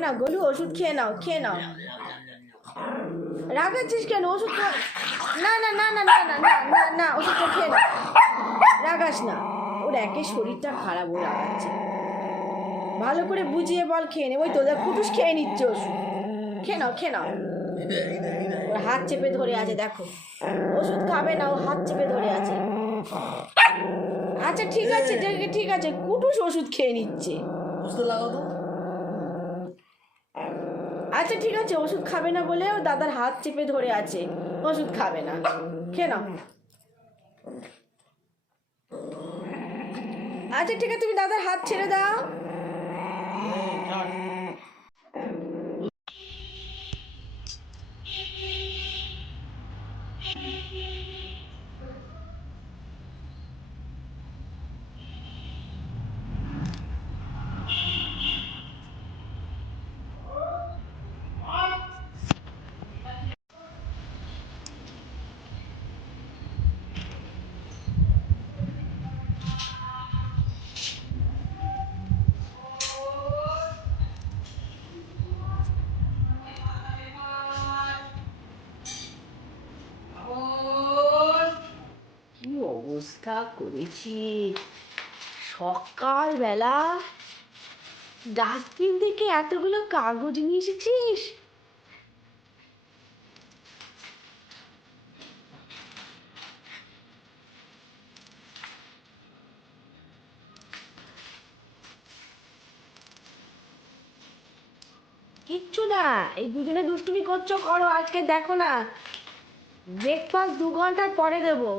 নাও গলু ওষুধ খেয়ে নাও খেয়ে নাও। রাগাচ্ছিস কেন? ওষুধ না না না না না না না না না ওষুধটা খেয়ে নাও। রাগাস না। ওর একে শরীরটা খারাপ ও রাগাচ্ছে ভালো করে বুঝিয়ে বল খেয়ে নে। ওই তোদের কুটুস খেয়ে নিচ্ছে ওষুধ। খেয়ে নাও খেয়ে নাও। ওর হাত চেপে ধরে আছে দেখো। ওষুধ খাবে না ও হাত চেপে ধরে আছে। আচ্ছা ঠিক আছে ঠিক- ঠিক আছে কুটুস ওষুধ খেয়ে নিচ্ছে। বুঝতে লাগাও তো। আচ্ছা ঠিক আছে, ওষুধ খাবে না বলেও দাদার হাত চেপে ধরে আছে। ওষুধ খাবে না। খেয়ে নাও। আচ্ছা ঠিক আছে, তুমি দাদার হাত ছেড়ে দাও। কি অবস্থা করেছি। সকালবেলা ডাস্টবিন থেকে এতগুলো কাগজ নিয়ে এসেছিস? কিচ্ছু না, এই দুজনে দুষ্টুমি করছ, করো, আজকে দেখো না। ব্রেকফাস্ট দু ঘণ্টার পরে দেবো।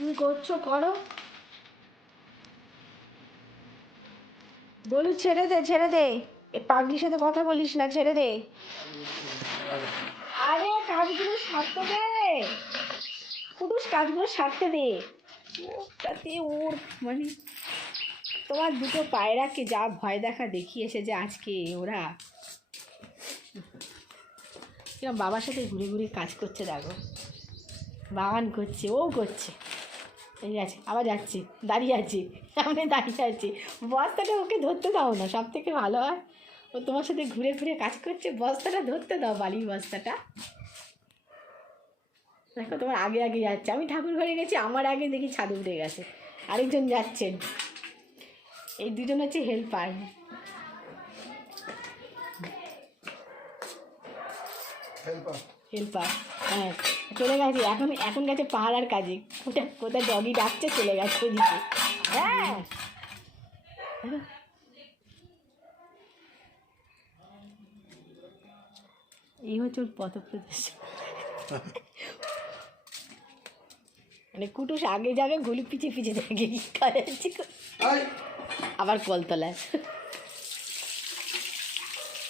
তুমি করছ, করো। বলি, ছেড়ে দে ছেড়ে দে। এ পাগলির সাথে কথা বলিস না, ছেড়ে দে। আরে, কাজগুলো সারতে দে। পুরুষ কাজগুলো সারতে দে। ওটাতে ওর মানে তোমার দুটো পায়রাকে যা ভয় দেখা দেখিয়েছে যে আজকে ওরা। কিরম বাবার সাথে ঘুরে ঘুরে কাজ করছে, দেখো। বাগান করছে, ও করছে। এই আছে আবার যাচ্ছি। দাঁড়িয়ে আছি। সামনে দাঁড়িয়ে আছি। বস্তাটা ওকে ধরতে দাও না সব থেকে ভালো হয়। ও তোমার সাথে ঘুরে ঘুরে কাজ করছে বস্তাটা ধরতে দাও বালির বস্তাটা। দেখো তোমার আগে আগে যাচ্ছে। আমি ঠাকুর ঘরে গেছি আমার আগে দেখি ছাদ উঠে গেছে। আরেকজন যাচ্ছেন। এই দুজন হচ্ছে হেল্পার হেল্পার হ্যাঁ। চলে গেছে এখন এখন গেছে পাহাড়ার কাজে। কোথায় কোথায় ডগি ডাকছে চলে গেছে ওদিকে। হ্যাঁ। এই হচ্ছে ওর পথ প্রদর্শন মানে কুটুস আগে যাবে গলি পিছিয়ে পিছিয়ে দেখে কি করাচ্ছে আবার কলতলায়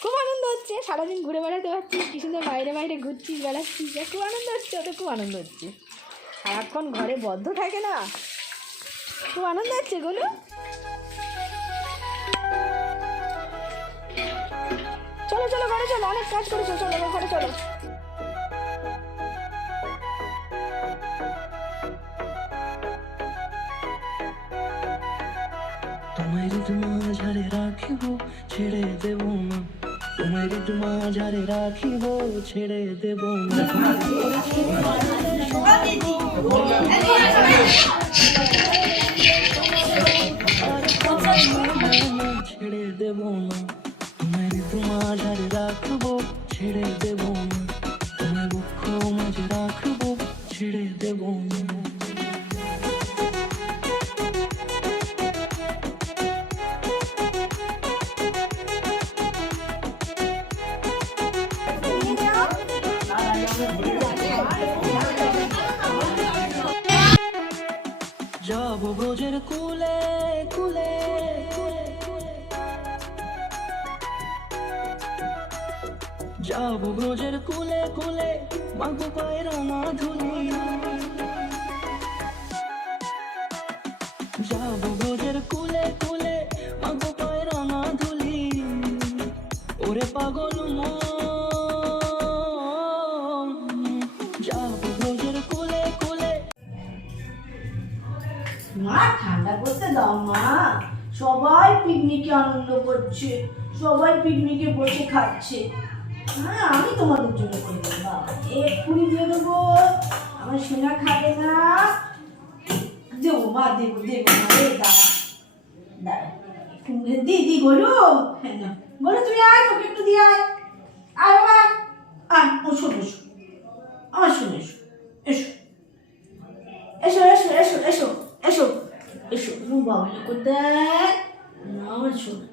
খুব আনন্দ হচ্ছে, সারাদিন ঘুরে বেড়াতে পারছিস কি সুন্দর বাইরে বাইরে ঘুরছিস বেড়াচ্ছিস আর খুব আনন্দ হচ্ছে ওদের খুব আনন্দ হচ্ছে। সারাক্ষণ ঘরে বদ্ধ থাকে না। খুব আনন্দ হচ্ছে, গুলো? চলো চলো, ঘরে চলো, অনেক কাজ করেছ, চলো ঘরে চলো। তোমায় ঋতু মাঝারে রাখিব, ছেড়ে দেব না। ঋতু মাঝারে রাখিব, ছেড়ে দেব ছেড়ে দেব না। ঋতু মাঝারে রাখব, ছেড়ে দেব না। তোমায় বক্ষ মাঝে রাখব, ছেড়ে দেব না। যাব ব্রজের কুলে কুলে মাগু পায়ের মাধুলি যাব ব্রজের কুলে কুলে মাগো মা, ঠান্ডা বসতে দাও মা। সবাই পিকনিকে আনন্দ করছে, সবাই পিকনিকে বসে খাচ্ছে। হ্যাঁ আমি তোমাদের জন্য করে দেবো এক্ষুনি দিয়ে দেবো। আমার সোনা খাবে না। দেবো মা, দেবো দেবো মা রে দাঁড়া। দাঁড়া দিদি গরু হ্যাঁ গরু তুই আয়, তোকে একটু দিয়ে আয়। আয় আয় ও শোনো এসো আমার শোনো এসো এসো এসো এসো এসো এসো এসো এসো ও বাবা কোথায় আমার শোনো।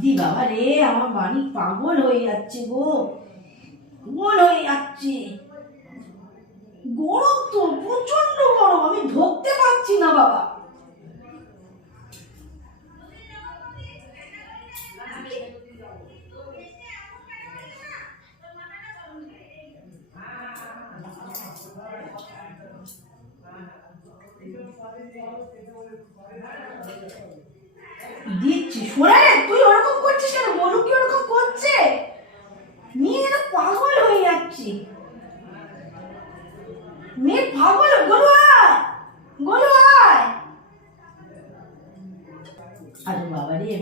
দি বাবা রে, আমার বাড়ি পাগল হয়ে যাচ্ছে গো। পাগল হয়ে যাচ্ছে। গরম তো প্রচণ্ড গরম, আমি ধরতে পারছি না বাবা।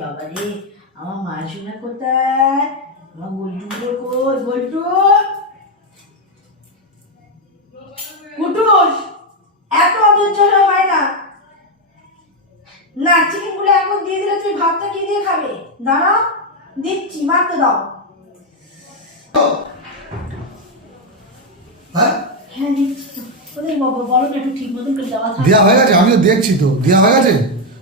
বাবা রে আমার মা শোনা কোথায়? আমার গোলটুগুলো কই? গোলটু? কুটুস এত অধৈর্য হয় না। না এখন দিয়ে দিলে তুই ভাতটা কি দিয়ে খাবে? দাঁড়াও দিচ্ছি মারতে দাও। হ্যাঁ? হ্যাঁ দেওয়া হয়ে গেছে আমিও দেখছি তো। দেওয়া হয়ে গেছে?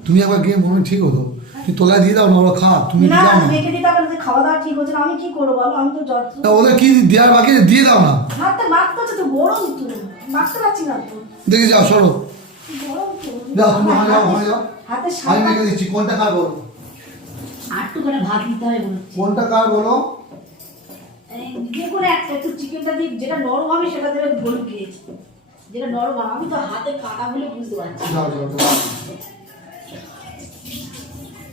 তুমি একবার গিয়ে মনে ঠিক হতো। তুই তোলায় দিয়ে দাও না ওরা খা তুমি না যাও না মেয়েকে দিতে পারলে খাওয়া দাওয়া ঠিক হচ্ছে না আমি কি করব বলো? আমি তো যত্ন তা। ওদের কি দেওয়ার বাকি দিয়ে দাও না। হাতটা মারতে হচ্ছে তো গরম তো। মারতে পারছি না তো। দেখে যাও সরো। যাও তুমি ওখানে যাও ওখানে যাও। হাতে আমি মেখে দিচ্ছি কোনটা কার বলো? আটটু করে ভাত দিতে হবে বলে। কোনটা কার বলো? এই যে কোনো একটা একটু চিকেনটা দিই যেটা নরম হবে সেটা দেবে খেয়েছি যেটা নরম আমি তো হাতে কাটা বলে বুঝতে পারছি যাও যাও।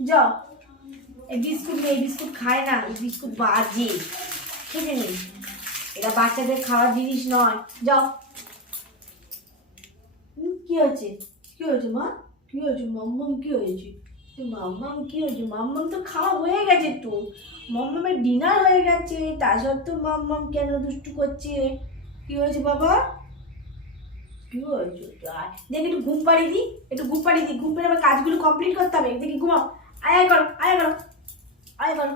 যাও এই বিস্কুট নেই বিস্কুট খায় না, এই বিস্কুট বাজে। খেতে নেই এটা বাচ্চাদের খাওয়ার জিনিস নয়। যাও কি হয়েছে? কি হয়েছে, মা? কি হয়েছে? মাম্মাম কি হয়েছে? মাম্মাম কি হয়েছে? মাম্মাম তো খাওয়া হয়ে গেছে তো। মাম্মামের ডিনার হয়ে গেছে, তা সত্ত্বেও মাম্মাম কেন দুষ্টু করছে? কি হয়েছে, বাবা? কি হয়েছে? দেখি, একটু ঘুম পাড়িয়ে দিই একটু ঘুম পাড়িয়ে দিই ঘুম পেড়ে আবার কাজগুলো কমপ্লিট করতে হবে। দেখি, ঘুমাও। আয় আয় করো আয় করো আয় করো।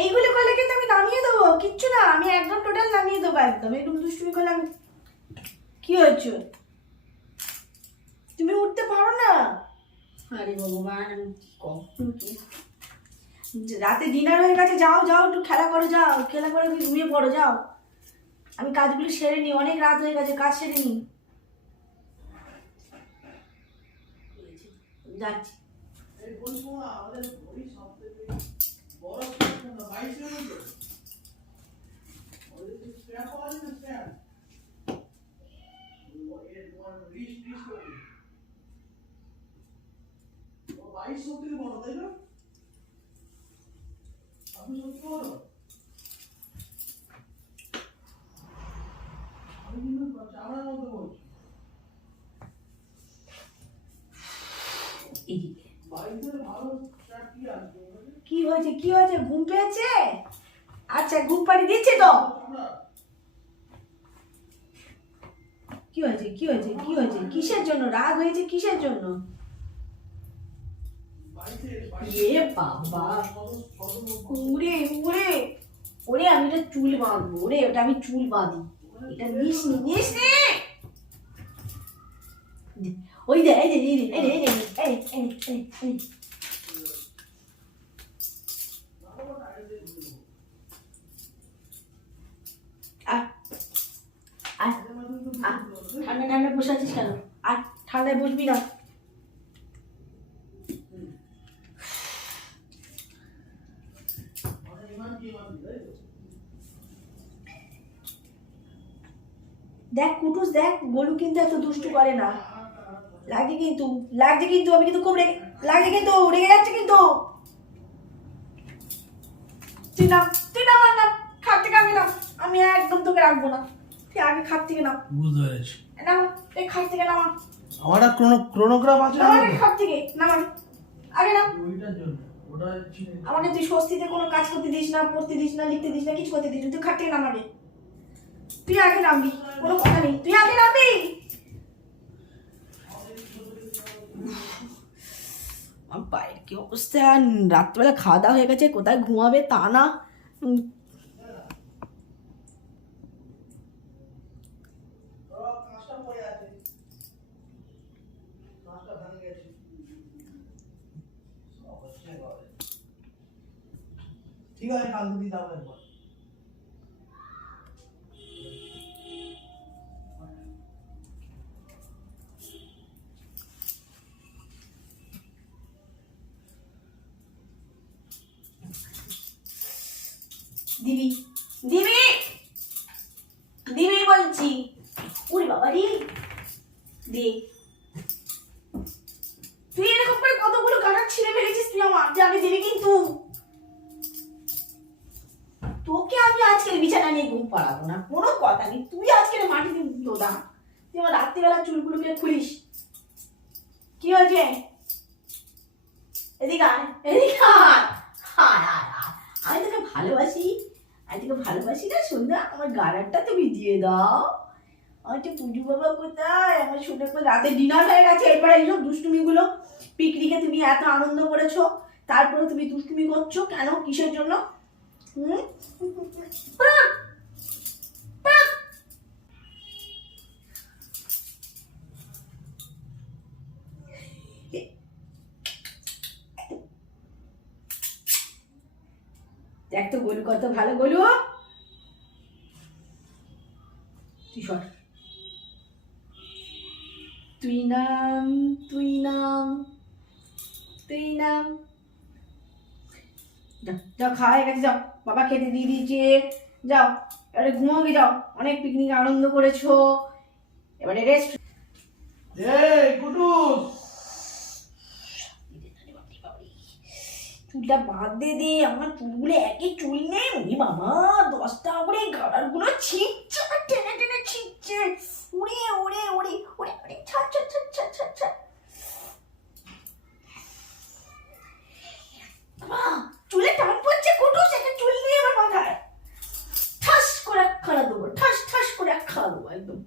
এইগুলো করলে কিন্তু আমি নামিয়ে দেবো কিচ্ছু না আমি একদম টোটাল নামিয়ে দেবো একদম। একটু দুষ্টুমি করলে আমি কি হয়েছে? তুমি উঠতে পারো না। আরে ভগবান কখন রাতে ডিনার হয়ে গেছে যাও যাও একটু খেলা করো যাও খেলা করে তুমি ঘুমিয়ে পড়ো যাও। আমি কাজগুলি সেরে নিই অনেক রাত হয়ে গেছে কাজ সেরে নিই। যাচ্ছি। এদিকে কি হয়েছে? কি হয়েছে? ঘুম পেয়েছে? আচ্ছা ঘুম পাড়ি দিচ্ছে তো। কি হয়েছে? কি হয়েছে? কি হয়েছে? কিসের জন্য? রাগ হয়েছে কিসের জন্য? এ বাবা। উড়ে উড়ে। ওরে আমি এটা চুল বাঁধবো। ওরে ওটা আমি চুল বাঁধি। এটা নিস নি নিস নি। ওই যে এই যে এই যে আর ঠান্ডায় বসবি দেখ কুটুস দেখ গরু কিন্তু এত দুষ্টু করে না। লাগে কিন্তু লাগছে কিন্তু আমি কিন্তু খুব রেগে লাগে কিন্তু রেগে যাচ্ছে কিন্তু। তুই না তুই না না খাট থেকে আমি না আমি একদম তোকে রাখব না। তুই আগে খাট থেকে নাম। বুঝতে পেরেছি। নামা এই খাট থেকে নামা। আমার ক্রোনো ক্রোনোগ্রাফ আছে না? খাট থেকে নামা আগে। নাম। ওইটার জন্য আমাকে তুই স্বস্তিতে কোনো কাজ করতে দিস না পড়তে দিস না লিখতে দিস না কিছু করতে দিস না তুই খাট থেকে নামাবে তুই আগে নামবি কোনো কথা নেই। তুই আগে নামবি। আমার পায়ের কি অবস্থা? রাত্রেবেলা খাওয়া দাওয়া হয়ে গেছে, কোথায় ঘুমাবে তা না। ঠিক আছে, কালকে দিয়ে একবার। কিন্তু তোকে আমি আজকের বিছানা নিয়ে ঘুম পাড়াবো না, কোনো কথা নেই। তুই আজকের মাটিতে দোদা তুই আমার রাত্রিবেলা চুলগুলোকে খুলিস। কি হয়েছে? এদিকে আয় এদিকে আয়। হায় হায় আমি তোকে ভালোবাসি। আমি তোকে ভালোবাসি না সুন্দর আমার গাড়ারটা তুমি দিয়ে দাও। আমার তো পুজো বাবা কোথায়? আমার পর রাতে ডিনার হয়ে গেছে। এরপরে এইসব দুষ্টুমিগুলো পিকনিকে তুমি এত আনন্দ করেছ। তারপরে তুমি দুষ্টুমি করছ কেন? কিসের জন্য! দেখ তো গলু কত ভালো, গলু। তুই সর। তুই নাম তুই নাম তুই নাম। যাও খাওয়া হয়ে গেছে যাও। বাবা খেতে দিয়ে দিয়েছে। যাও এবারে ঘুমাও গিয়ে যাও। অনেক পিকনিক আনন্দ করেছ। এবারে রেস্ট চুলটা বাদ দে দে আমার চুলগুলো একই চুল নেই। বাবা দশটা করে গাড়ারগুলো ছিঁচছে আর টেনে টেনে ছিঁচছে উড়ে উড়ে উড়ে উড়ে উড়ে ছাড় ছাড় ছাড় ছাড় ছাড় ছাড় বাবা, চুলে টান পড়ছে কুটুস একটা চুল নেই আমার মাথায় ঠাস করে এক খাড়া দেবো ঠাস ঠাস করে এক খাড়া দেবো একদম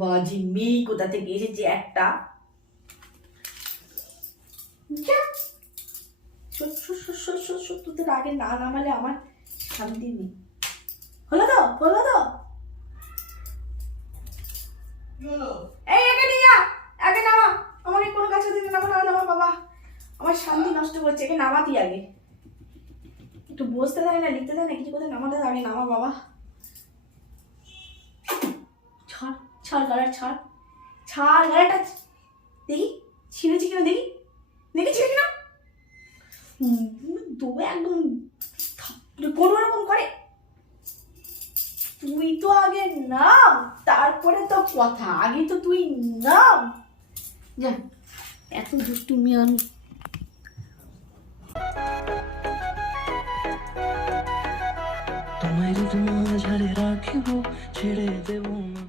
বাজি মেয়ে কোথা থেকে এসেছে একটা। তোদের আগে না নামালে আমার শান্তি নেই। হলো তো? হলো তো? কি হলো। এই আগে নিয়ে যা আগে নামা! আমাকে কোনো কাছে দিতে নামা নামা নামা বাবা। আমার শান্তি নষ্ট করছে একে নামাতি আগে। একটু বসতে দেয় না লিখতে দেয় না কিছু করতে নামাতে আগে নামা বাবা। ছাড় ছাড় ছাড়। ছাড় গাড়াটা দেখি, ছিঁড়েছি কিনা দেখি। দেখি ছিঁড়ে কিনা? তবু একদম কোনো রকম করে। তুই তো আগে নাম, তারপরে তো কথা, আগে তো তুই নাম। যা, এত দুষ্টুমি আমি। তোমায় ঋতু মাঝারে রাখিব, ছেড়ে দেব না।